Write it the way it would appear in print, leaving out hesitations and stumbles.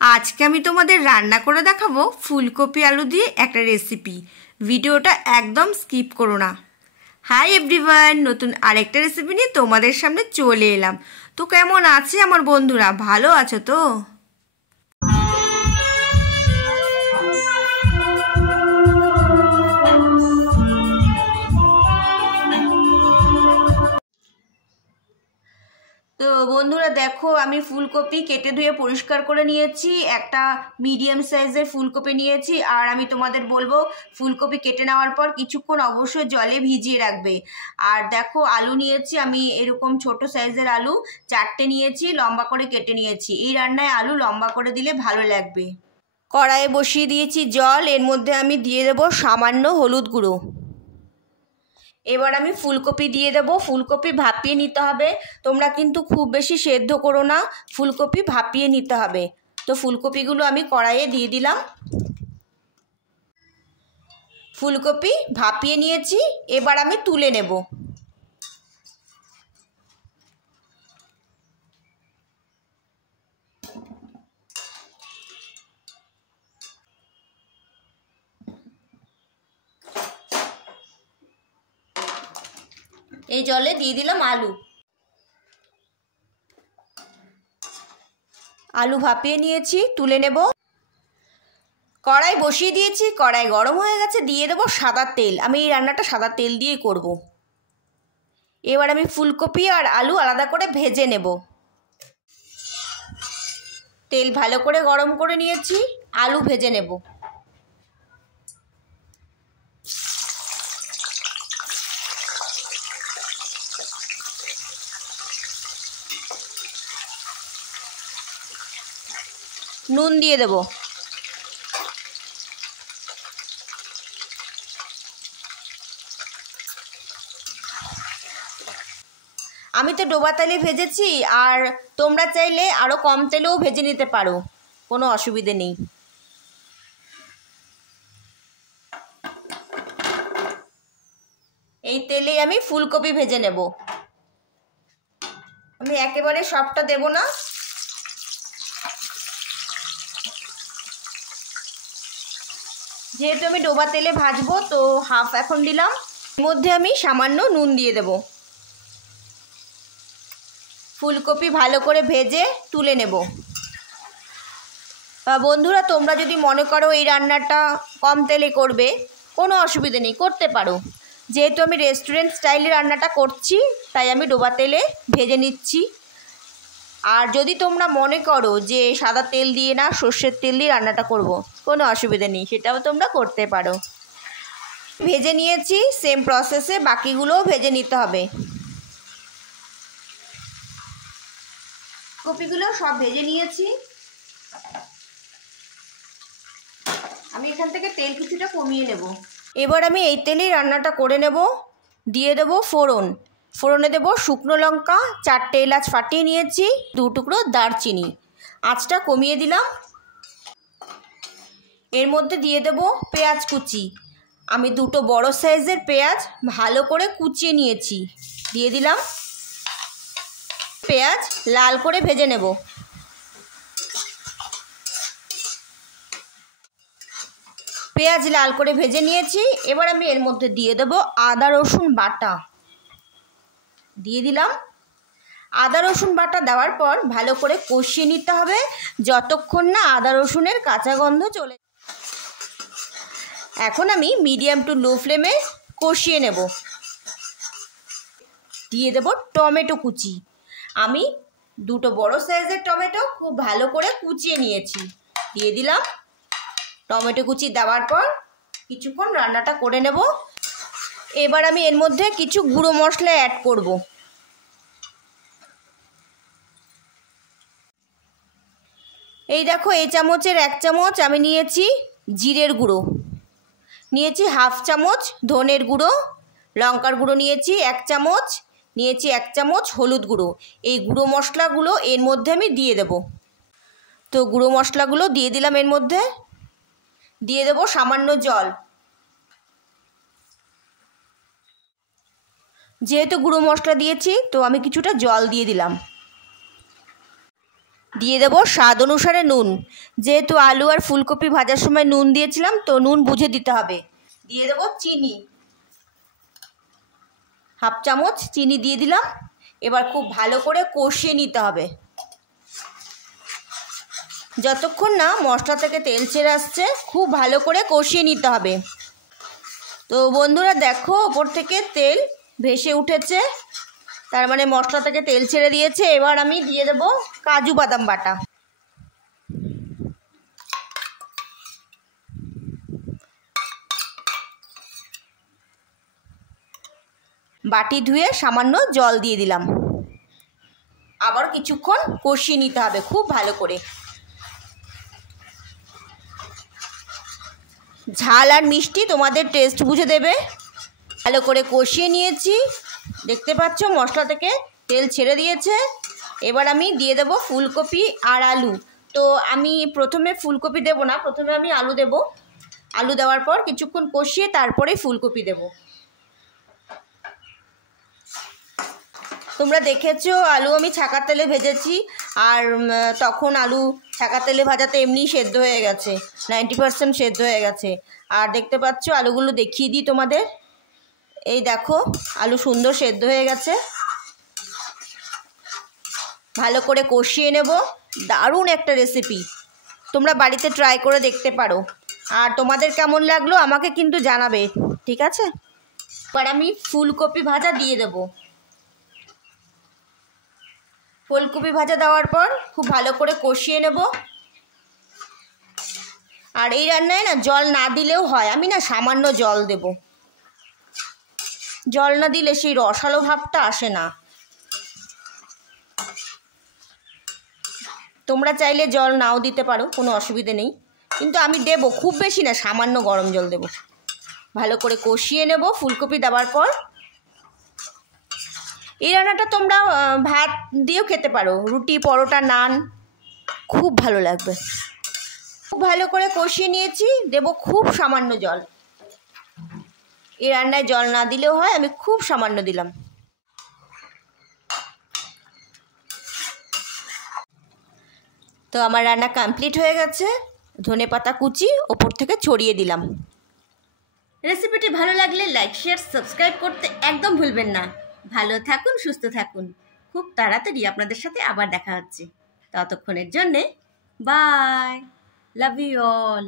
আজকে আমি তোমাদের রান্না করে দেখাবো ফুলকপি আলু দিয়ে একটা রেসিপি। ভিডিওটা একদম স্কিপ করো না। হাই এভরিওয়ান, নতুন আরেকটা রেসিপি নিয়ে তোমাদের সামনে চলে এলাম। তো কেমন আছে আমার বন্ধুরা, ভালো আছো তো? তো বন্ধুরা দেখো, আমি ফুলকপি কেটে ধুয়ে পরিষ্কার করে নিয়েছি। একটা মিডিয়াম সাইজের ফুলকপি নিয়েছি। আর আমি তোমাদের বলবো, ফুলকপি কেটে নেওয়ার পর কিছুক্ষণ অবশ্যই জলে ভিজিয়ে রাখবে। আর দেখো, আলু নিয়েছি আমি এরকম ছোট সাইজের আলু 4টে নিয়েছি, লম্বা করে কেটে নিয়েছি। এই রান্নায় আলু লম্বা করে দিলে ভালো লাগবে। কড়াইয়ে বসিয়ে দিয়েছি জল, এর মধ্যে আমি দিয়ে দেবো সামান্য হলুদ গুঁড়ো। এবার আমি ফুলকপি দিয়ে দেবো। ফুলকপি ভাপিয়ে নিতে হবে, তোমরা কিন্তু খুব বেশি সেদ্ধ করো না, ফুলকপি ভাপিয়ে নিতে হবে। তো ফুলকপিগুলো আমি কড়াইয়ে দিয়ে দিলাম। ফুলকপি ভাপিয়ে নিয়েছি, এবার আমি তুলে নেব। এই জলে দিয়ে দিলাম আলু। আলু ভাপিয়ে নিয়েছি, তুলে নেব। কড়াই বসিয়ে দিয়েছি, কড়াই গরম হয়ে গেছে, দিয়ে দেবো সাদা তেল। আমি এই রান্নাটা সাদা তেল দিয়েই করব। এবার আমি ফুলকপি আর আলু আলাদা করে ভেজে নেব। তেল ভালো করে গরম করে নিয়েছি, আলু ভেজে নেব। নুন দিয়ে দেব। আমি তো ডোবা তেলে ভেজেছি, আর তোমরা চাইলে আরও কম তেলেও ভেজে নিতে পারো, কোনো অসুবিধে নেই। এই তেলে আমি ফুলকপি ভেজে নেব। আমি একেবারে সবটা দেব না, যেহেতু আমি ডোবা তেলে ভাজবো তো হাফ এখন দিলাম। এর মধ্যে আমি সামান্য নুন দিয়ে দেব। ফুলকপি ভালো করে ভেজে তুলে নেব। বন্ধুরা, তোমরা যদি মনে করো এই রান্নাটা কম তেলে করবে, কোনো অসুবিধে নেই, করতে পারো। যেহেতু আমি রেস্টুরেন্ট স্টাইলে রান্নাটা করছি, তাই আমি ডোবা তেলে ভেজে নিচ্ছি। আর যদি তোমরা মনে করো যে সাদা তেল দিয়ে না, সর্ষের তেল দিয়ে রান্নাটা করব, কোনো অসুবিধা নেই, সেটাও তোমরা করতে পারো। ভেজে নিয়েছি, সেম প্রসেসে বাকিগুলোও ভেজে নিতে হবে। কপিগুলো সব ভেজে নিয়েছি। আমি এখান থেকে তেল কিছুটা কমিয়ে নেব। এবার আমি এই তেলেই রান্নাটা করে নেব। দিয়ে দেব ফোড়ন। ফোড়নে দেব শুকনো লঙ্কা, 4টে এলাচ ফাটিয়ে নিয়েছি, 2 টুকরো দারচিনি। আঁচটা কমিয়ে দিলাম। এর মধ্যে দিয়ে দেব পেঁয়াজ কুচি। আমি 2টো বড় সাইজের পেঁয়াজ ভালো করে কুচিয়ে নিয়েছি, দিয়ে দিলাম। পেঁয়াজ লাল করে ভেজে নেব। পেঁয়াজ লাল করে ভেজে নিয়েছি, এবার আমি এর মধ্যে দিয়ে দেব আদা রসুন বাটা। দিয়ে দিলাম। আদা রসুন বাটা দেওয়ার পর ভালো করে কষিয়ে নিতে হবে, যতক্ষণ না আদা রসুনের কাঁচা গন্ধ চলে। এখন আমি মিডিয়াম টু লো ফ্লেমে কষিয়ে নেব। দিয়ে দেব টমেটো কুচি। আমি 2টো বড় সাইজের টমেটো খুব ভালো করে কুচিয়ে নিয়েছি, দিয়ে দিলাম। টমেটো কুচি দেওয়ার পর কিছুক্ষণ রান্নাটা করে নেব। এবার আমি এর মধ্যে কিছু গুঁড়ো মশলা অ্যাড করব। এই দেখো, এই চামচের 1 চামচ আমি নিয়েছি জিরের গুঁড়ো, নিয়েছি হাফ চামচ ধনের গুঁড়ো, লঙ্কার গুঁড়ো নিয়েছি 1 চামচ, নিয়েছি 1 চামচ হলুদ গুঁড়ো। এই গুঁড়ো মশলাগুলো এর মধ্যে আমি দিয়ে দেব। তো গুঁড়ো মশলাগুলো দিয়ে দিলাম। এর মধ্যে দিয়ে দেব সামান্য জল। যেহেতু গুঁড়ো মশলা দিয়েছি, তো আমি কিছুটা জল দিয়ে দিলাম। দিয়ে দেবো স্বাদ অনুসারে নুন, যেহেতু আলু আর ফুলকপি ভাজার সময় নুন দিয়েছিলাম তো নুন বুঝে দিতে হবে। দিয়ে দেবো চিনি, হাফ চামচ চিনি দিয়ে দিলাম। এবার খুব ভালো করে কষিয়ে নিতে হবে যতক্ষণ না মশলা থেকে তেল ছেড়ে আসছে, খুব ভালো করে কষিয়ে নিতে হবে। তো বন্ধুরা দেখো ওপর থেকে তেল ভেসে উঠেছে, তার মানে মশলা থেকে তেল ছেড়ে দিয়েছে। এবার আমি দিয়ে দেবো কাজু বাদাম বাটা, বাটি ধুয়ে সামান্য জল দিয়ে দিলাম। আবার কিছুক্ষণ কষিয়ে নিতে হবে খুব ভালো করে। ঝাল আর মিষ্টি তোমাদের টেস্ট বুঝে দেবে। ভালো করে কষিয়ে নিয়েছি, দেখতে পাচ্ছ মশলা থেকে তেল ছেড়ে দিয়েছে। এবার আমি দিয়ে দেবো ফুলকপি আর আলু। তো আমি প্রথমে ফুলকপি দেবো না, প্রথমে আমি আলু দেব। আলু দেওয়ার পর কিছুক্ষণ কষিয়ে তারপরে ফুলকপি দেব। তোমরা দেখেছো আলু আমি ছাঁকার তেলে ভেজেছি, আর তখন আলু ছাঁকার তেলে ভাজাতে এমনি সেদ্ধ হয়ে গেছে, 90% সেদ্ধ হয়ে গেছে। আর দেখতে পাচ্ছ আলুগুলো দেখিয়ে দিই তোমাদের, এই দেখো আলু সুন্দর সেদ্ধ হয়ে গেছে। ভালো করে কষিয়ে নেব। দারুণ একটা রেসিপি, তোমরা বাড়িতে ট্রাই করে দেখতে পারো। আর তোমাদের কেমন লাগলো আমাকে কিন্তু জানাবে, ঠিক আছে? এবার আমি ফুলকপি ভাজা দিয়ে দেব। ফুলকপি ভাজা দেওয়ার পর খুব ভালো করে কষিয়ে নেব। আর এই রান্নায় না জল না দিলেও হয়, আমি না সামান্য জল দেব। জল না দিলে সেই রসালো ভাবটা আসে না। তোমরা চাইলে জল নাও দিতে পারো, কোনো অসুবিধে নেই, কিন্তু আমি দেব খুব বেশি না, সামান্য গরম জল দেব। ভালো করে কষিয়ে নেব ফুলকপি দেওয়ার পর। এই রান্নাটা তোমরা ভাত দিয়েও খেতে পারো, রুটি, পরোটা, নান, খুব ভালো লাগবে। খুব ভালো করে কষিয়ে নিয়েছি, দেব খুব সামান্য জল। এই রান্নায় জল না দিলেও হয়, আমি খুব সামান্য দিলাম। তো আমার রান্না কমপ্লিট হয়ে গেছে। ধনেপাতা কুচি ওপর থেকে ছড়িয়ে দিলাম। রেসিপিটি ভালো লাগলে লাইক, শেয়ার, সাবস্ক্রাইব করতে একদম ভুলবেন না। ভালো থাকুন, সুস্থ থাকুন। খুব তাড়াতাড়ি আপনাদের সাথে আবার দেখা হচ্ছে। ততক্ষণের জন্যে বাই, লাভ ইউ অল।